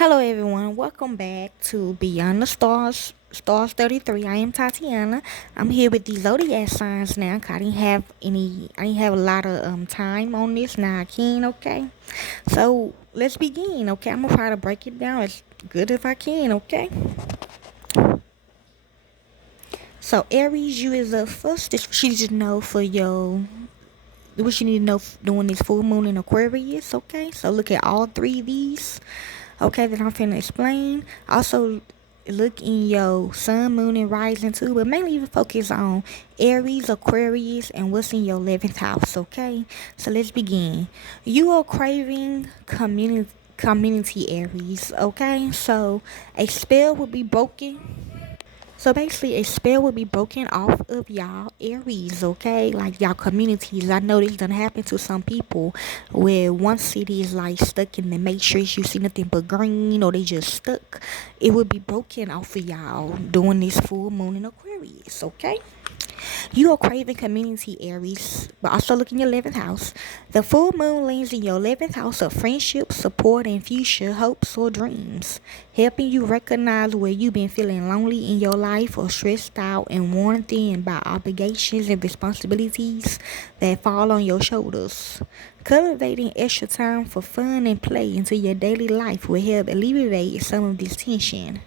Hello, everyone. Welcome back to Beyond the Stars, Stars 33. I am Tatiana. I'm here with the zodiac signs now. 'Cause I didn't have a lot of time on this. Now I can, okay? So let's begin, okay? I'm gonna try to break it down as good as I can, okay? So Aries, you is the first. This you just know for your what you need to know during this full moon in Aquarius, okay? So look at all three of these, okay, that I'm finna explain. Also, look in your sun, moon, and rising too, but mainly you focus on Aries, Aquarius, and what's in your 11th house, okay? So let's begin. You are craving community Aries, okay? So a spell will be broken. So basically, a spell will be broken off of y'all Aries, okay? Like y'all communities. I know this done happen to some people where one city is like stuck in the matrix. You see nothing but green, or they just stuck. It would be broken off of y'all during this full moon in Aquarius, okay? You are craving community, Aries, but also look in your 11th house. The full moon lands in your 11th house of friendship, support, and future hopes or dreams, helping you recognize where you've been feeling lonely in your life or stressed out and worn thin by obligations and responsibilities that fall on your shoulders. Cultivating extra time for fun and play into your daily life will help alleviate some of this tension.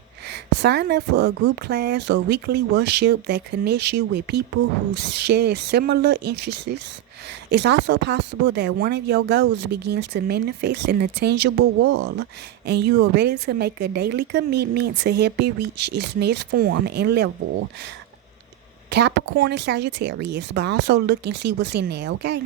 Sign up for a group class or weekly worship that connects you with people who share similar interests. It's also possible that one of your goals begins to manifest in the tangible world, and you are ready to make a daily commitment to help it reach its next form and level. Capricorn and Sagittarius, but also look and see what's in there, okay?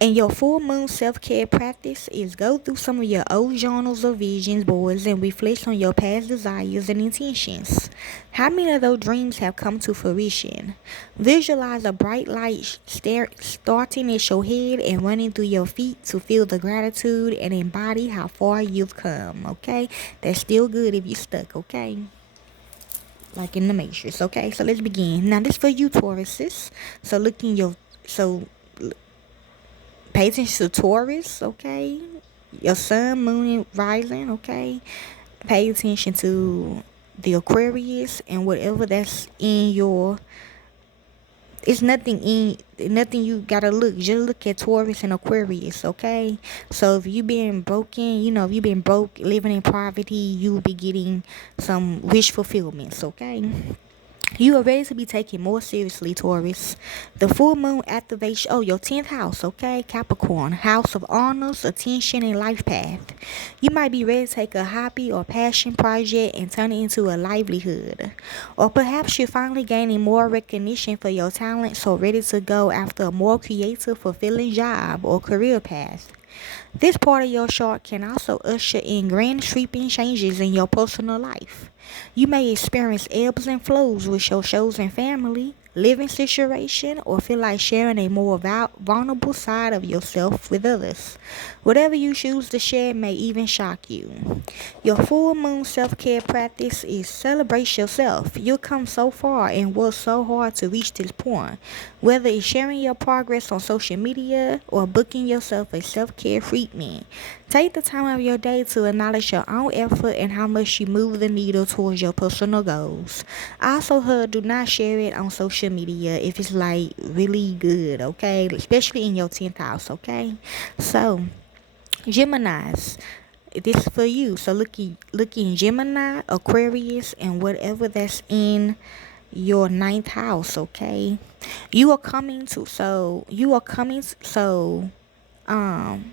And your full moon self care practice is go through some of your old journals or visions boards and reflect on your past desires and intentions. How many of those dreams have come to fruition? Visualize a bright light starting at your head and running through your feet to feel the gratitude and embody how far you've come, okay? That's still good if you're stuck, okay? Like in the matrix, okay? So let's begin. Now this for you, Tauruses. So look in your so pay attention to Taurus, okay? Your sun, moon, and rising, okay? Pay attention to the Aquarius and whatever that's in your. It's nothing you gotta look. Just look at Taurus and Aquarius, okay? So if you been broken, if you been broke, living in poverty, you will be getting some wish fulfillments, okay? You are ready to be taken more seriously, Taurus. The full moon activates, your 10th house, okay? Capricorn, house of honors, attention, and life path. You might be ready to take a hobby or passion project and turn it into a livelihood. Or perhaps you're finally gaining more recognition for your talents, so ready to go after a more creative, fulfilling job or career path. This part of your chart can also usher in grand sweeping changes in your personal life. You may experience ebbs and flows with your chosen family, living situation, or feel like sharing a more vulnerable side of yourself with others. Whatever you choose to share may even shock you. Your full moon self-care practice is celebrate yourself. You've come so far and worked so hard to reach this point. Whether it's sharing your progress on social media or booking yourself a self-care treatment, take the time of your day to acknowledge your own effort and how much you move the needle towards your personal goals. Also, do not share it on social media if it's like really good, okay? Especially in your 10th house, okay? So, Geminis, this is for you. So look in Gemini, Aquarius, and whatever that's in your ninth house, okay? You are coming to so you are coming so um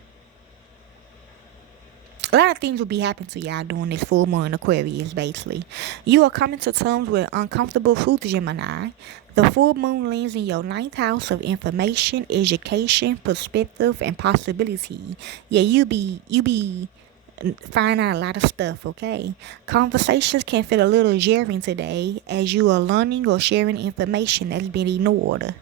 a lot of things will be happening to y'all during this full moon Aquarius, basically. You are coming to terms with uncomfortable truth, Gemini. The full moon lands in your ninth house of information, education, perspective, and possibility. Yeah, you be find out a lot of stuff, okay? Conversations can feel a little jarring today as you are learning or sharing information that's been ignored.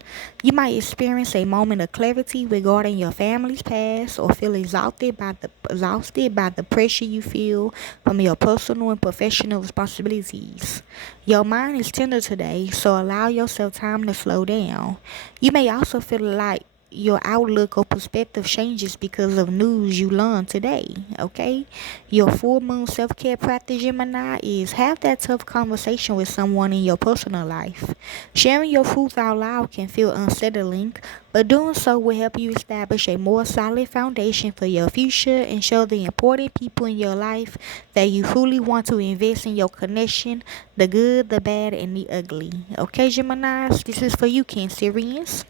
You might experience a moment of clarity regarding your family's past or feel exhausted by the pressure you feel from your personal and professional responsibilities. Your mind is tender today, so allow yourself time to slow down. You may also feel like your outlook or perspective changes because of news you learn today, okay? Your full moon self-care practice, Gemini, is have that tough conversation with someone in your personal life. Sharing your truth out loud can feel unsettling, but doing so will help you establish a more solid foundation for your future and show the important people in your life that you truly want to invest in your connection, the good, the bad, and the ugly. Okay, Geminis, this is for you, Cancerians.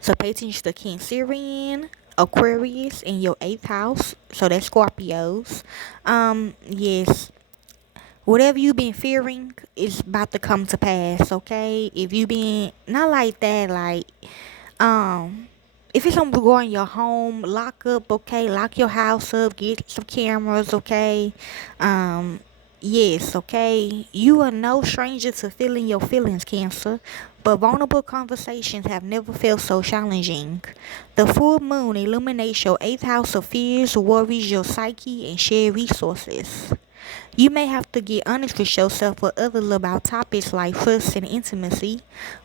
So pay attention to Cancerian, Aquarius in your eighth house. So that's Scorpios. Yes. Whatever you've been fearing is about to come to pass, okay? If you been not like that, like if it's something to go in your home, lock up, okay? Lock your house up, get some cameras, okay? Um, yes, okay? You are no stranger to feeling your feelings, Cancer, but vulnerable conversations have never felt so challenging. The full moon illuminates your eighth house of fears, worries, your psyche, and shared resources. You may have to get honest with yourself or others about topics like trust and intimacy,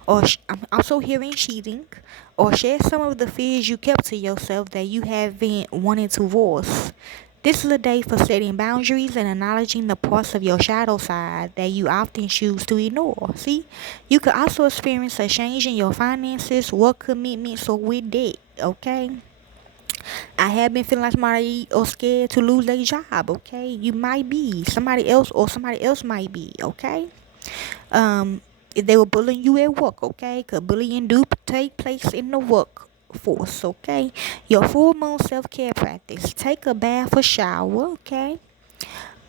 or I'm also hearing cheating, or share some of the fears you kept to yourself that you haven't wanted to voice. This is a day for setting boundaries and acknowledging the parts of your shadow side that you often choose to ignore. See, you could also experience a change in your finances, work commitments, or with debt. Okay. I have been feeling like somebody or scared to lose their job, okay? You might be. Somebody else might be, okay? If they were bullying you at work, okay? Because bullying do take place in the workforce, okay? Your full moon self-care practice. Take a bath or shower, okay?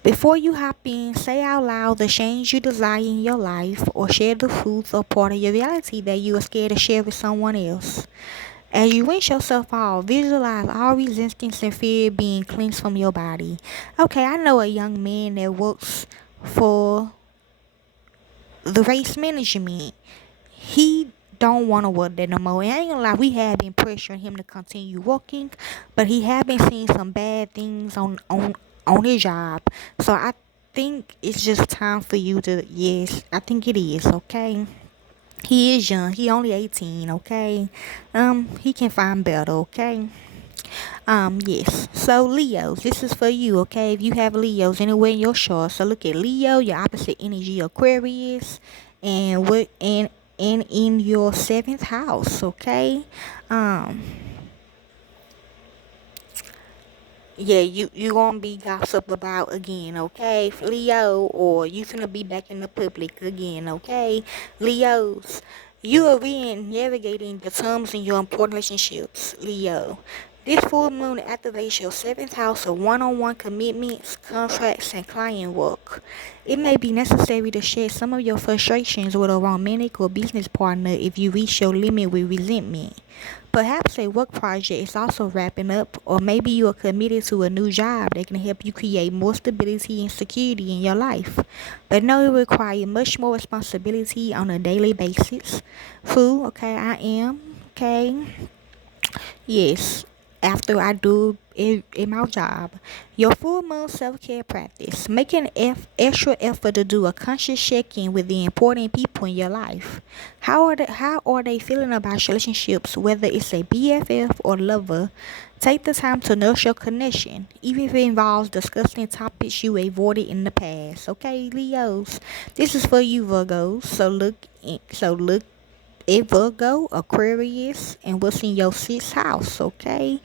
Before you hop in, say out loud the change you desire in your life or share the truth or part of your reality that you are scared to share with someone else. As you rinse yourself off, visualize all resistance and fear being cleansed from your body. Okay, I know a young man that works for the race management. He don't want to work there no more. And I ain't gonna lie, we have been pressuring him to continue working, but he have been seeing some bad things on his job. So I think it's just time for you to, yes, I think it is, okay? He is young. He only 18, okay? He can find better, okay? Yes. So Leos, this is for you, okay? If you have Leos anywhere in your chart, so look at Leo, your opposite energy Aquarius, and and in your seventh house, okay? Um Yeah, you gonna be gossiped about again, okay, Leo, or you finna be back in the public again, okay, Leos. You are navigating the terms in your important relationships, Leo. This full moon activates your seventh house of one-on-one commitments, contracts, and client work. It may be necessary to share some of your frustrations with a romantic or business partner if you reach your limit with resentment. Perhaps a work project is also wrapping up, or maybe you are committed to a new job that can help you create more stability and security in your life. But know it requires much more responsibility on a daily basis. Food, okay, I am, okay. Yes, after I do in my job. Your full moon self-care practice. Make an extra effort to do a conscious check-in with the important people in your life. How are they feeling about your relationships, whether it's a BFF or lover? Take the time to nurture your connection, even if it involves discussing topics you avoided in the past. Okay, Leos, this is for you, Virgos. So look at Virgo, Aquarius, and what's in your sixth house, okay?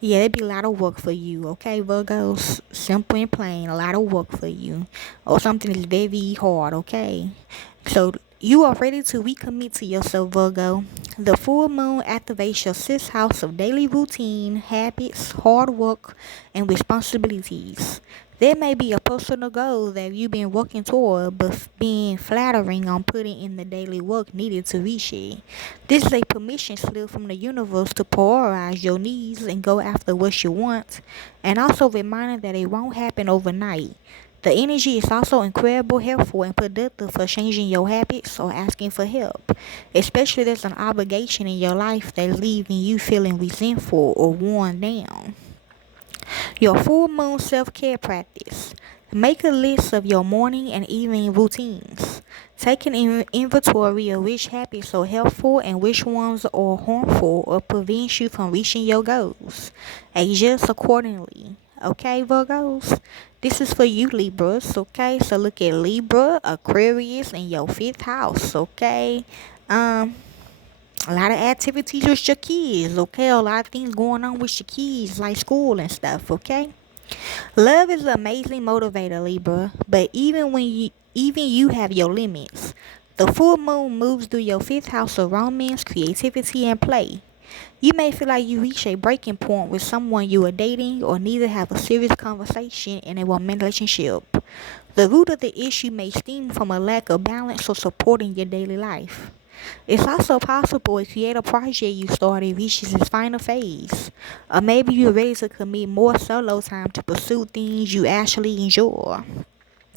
Yeah, it'd be a lot of work for you, okay, Virgos? Simple and plain, a lot of work for you. Or something is very hard, okay? So you are ready to recommit to yourself, Virgo. The full moon activates your sixth house of daily routine, habits, hard work, and responsibilities. There may be a personal goal that you've been working toward, but being flattering on putting in the daily work needed to reach it. This is a permission slip from the universe to prioritize your needs and go after what you want, and also reminding that it won't happen overnight. The energy is also incredibly helpful and productive for changing your habits or asking for help, especially if there's an obligation in your life that's leaving you feeling resentful or worn down. Your full moon self-care practice. Make a list of your morning and evening routines. Take an inventory of which habits are helpful and which ones are harmful or prevent you from reaching your goals. Adjust accordingly. Okay, Virgos? This is for you, Libras, okay? So look at Libra, Aquarius, in your fifth house, okay? A lot of activities with your kids, okay? A lot of things going on with your kids, like school and stuff, okay? Love is an amazing motivator, Libra, but even you have your limits. The full moon moves through your fifth house of romance, creativity, and play. You may feel like you reach a breaking point with someone you are dating or need to have a serious conversation in a romantic relationship. The root of the issue may stem from a lack of balance or support in your daily life. It's also possible a creative project you started reaches its final phase, or maybe you're ready to commit more solo time to pursue things you actually enjoy.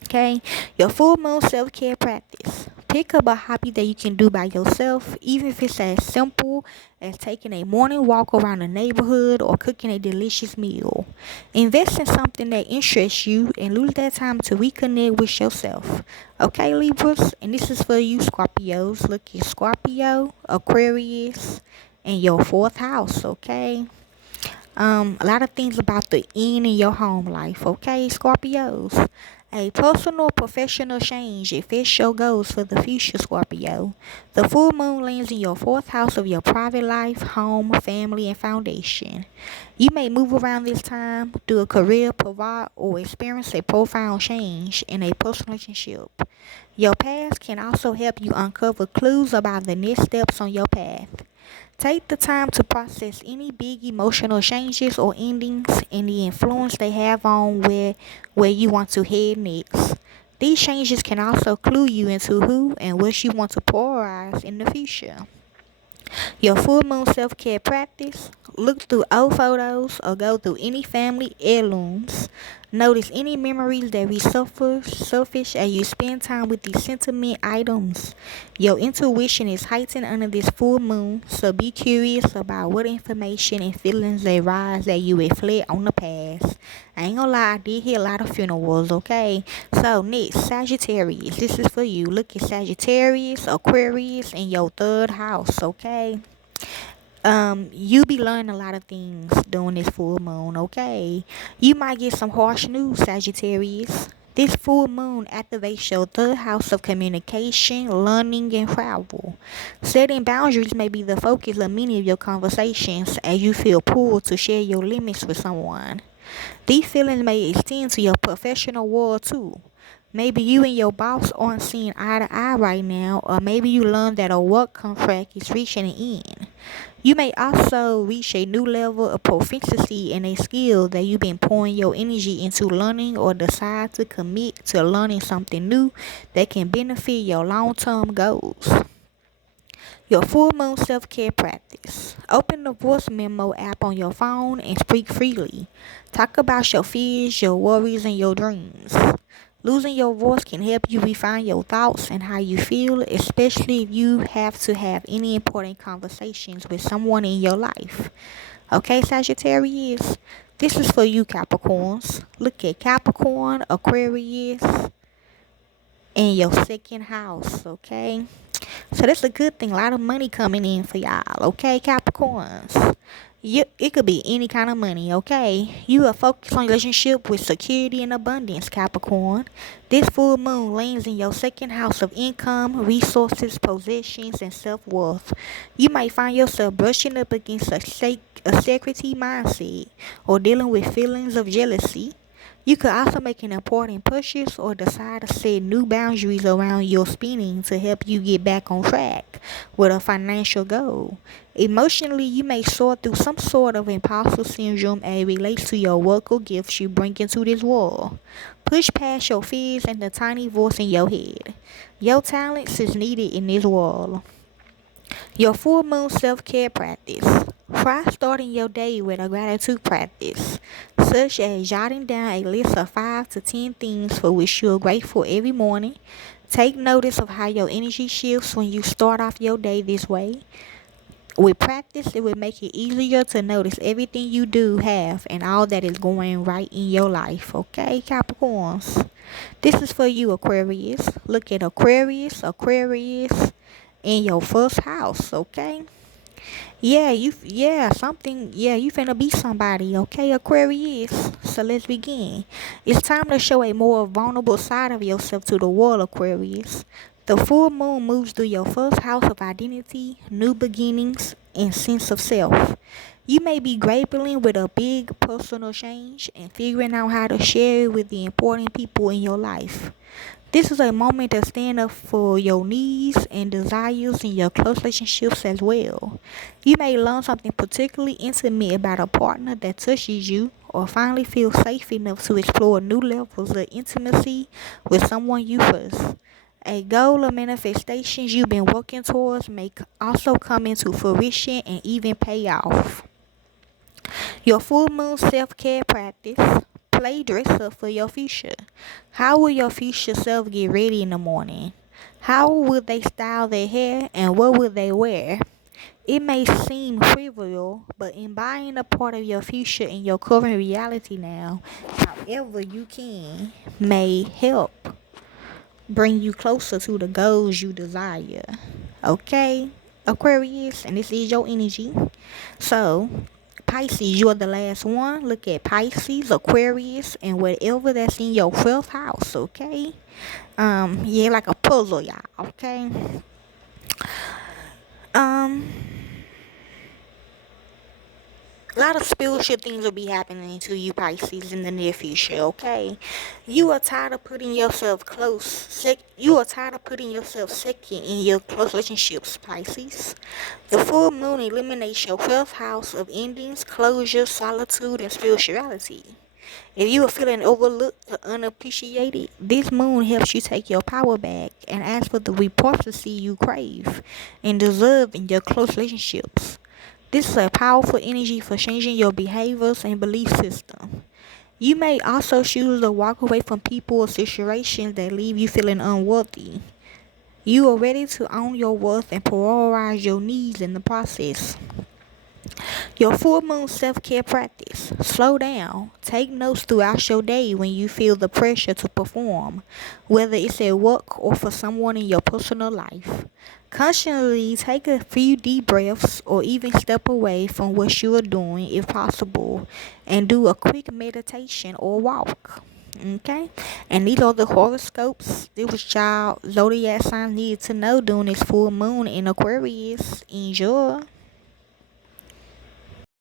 Okay, your full moon self care practice. Pick up a hobby that you can do by yourself, even if it's as simple as taking a morning walk around the neighborhood or cooking a delicious meal. Invest in something that interests you and lose that time to reconnect with yourself. Okay, Libras? And this is for you, Scorpios. Look at Scorpio, Aquarius, and your fourth house, okay? A lot of things about the end in your home life, okay, Scorpios? A personal professional change it fits your goals for the future, Scorpio. The full moon lands in your fourth house of your private life, home, family, and foundation. You may move around this time, do a career pivot, or experience a profound change in a personal relationship. Your past can also help you uncover clues about the next steps on your path. Take the time to process any big emotional changes or endings and the influence they have on where you want to head next. These changes can also clue you into who and what you want to prioritize in the future. Your full moon self care practice. Look through old photos or go through any family heirlooms. Notice any memories that resurface surface as you spend time with these sentiment items. Your intuition is heightened under this full moon, so be curious about what information and feelings arise that you reflect on the past. I ain't gonna lie, I did hear a lot of funerals, okay? So next, Sagittarius. This is for you. Look at Sagittarius, Aquarius, in your third house, okay? You be learning a lot of things during this full moon, okay? You might get some harsh news, Sagittarius. This full moon activates your third house of communication, learning, and travel. Setting boundaries may be the focus of many of your conversations as you feel pulled to share your limits with someone. These feelings may extend to your professional world too. Maybe you and your boss aren't seeing eye to eye right now, or maybe you learn that a work contract is reaching an end. You may also reach a new level of proficiency in a skill that you've been pouring your energy into learning or decide to commit to learning something new that can benefit your long-term goals. Your full moon self care practice. Open the voice memo app on your phone and speak freely. Talk about your fears, your worries, and your dreams. Losing your voice can help you refine your thoughts and how you feel, especially if you have to have any important conversations with someone in your life. Okay, Sagittarius? This is for you, Capricorns. Look at Capricorn, Aquarius, in your second house, okay? So that's a good thing. A lot of money coming in for y'all, okay, Capricorns? It could be any kind of money, okay? You are focused on your relationship with security and abundance, Capricorn. This full moon lands in your second house of income, resources, possessions, and self-worth. You might find yourself brushing up against a secrecy mindset or dealing with feelings of jealousy. You could also make an important purchase or decide to set new boundaries around your spending to help you get back on track with a financial goal. Emotionally, you may sort through some sort of imposter syndrome as it relates to your work or gifts you bring into this world. Push past your fears and the tiny voice in your head. Your talents is needed in this world. Your full moon self care practice. Try starting your day with a gratitude practice, such as jotting down a list of 5 to 10 things for which you are grateful every morning. Take notice of how your energy shifts when you start off your day this way. With practice, it will make it easier to notice everything you do have and all that is going right in your life. Okay, Capricorns? This is for you, Aquarius. Look at Aquarius in your first house, okay? You finna be somebody, okay, Aquarius? So let's begin. It's time to show a more vulnerable side of yourself to the world, Aquarius. The full moon moves through your first house of identity, new beginnings, and sense of self. You may be grappling with a big personal change and figuring out how to share it with the important people in your life. This is a moment to stand up for your needs and desires in your close relationships as well. You may learn something particularly intimate about a partner that touches you, or finally feel safe enough to explore new levels of intimacy with someone you trust. A goal or manifestations you've been working towards may also come into fruition and even pay off. Your full moon self-care practice. Play dress up for your future. How will your future self get ready in the morning? How will they style their hair and what will they wear? It may seem trivial, but embodying a part of your future in your current reality now, however you can, may help bring you closer to the goals you desire. Okay, Aquarius, and this is your energy. So, Pisces, you're the last one. Look at Pisces, Aquarius, and whatever that's in your 12th house, okay? Yeah, like a puzzle, y'all, okay? Um, a lot of spiritual things will be happening to you, Pisces, in the near future, okay? You are tired of putting yourself you are tired of putting yourself second in your close relationships, Pisces. The full moon eliminates your 12th house of endings, closure, solitude, and spirituality. If you are feeling overlooked or unappreciated, this moon helps you take your power back and ask for the reciprocity you crave and deserve in your close relationships. This is a powerful energy for changing your behaviors and belief system. You may also choose to walk away from people or situations that leave you feeling unworthy. You are ready to own your worth and prioritize your needs in the process. Your full moon self-care practice. Slow down. Take notes throughout your day when you feel the pressure to perform, whether it's at work or for someone in your personal life. Consciously take a few deep breaths or even step away from what you are doing if possible and do a quick meditation or walk. Okay? And these are the horoscopes. This was y'all zodiac signs needed to know during this full moon in Aquarius. Enjoy.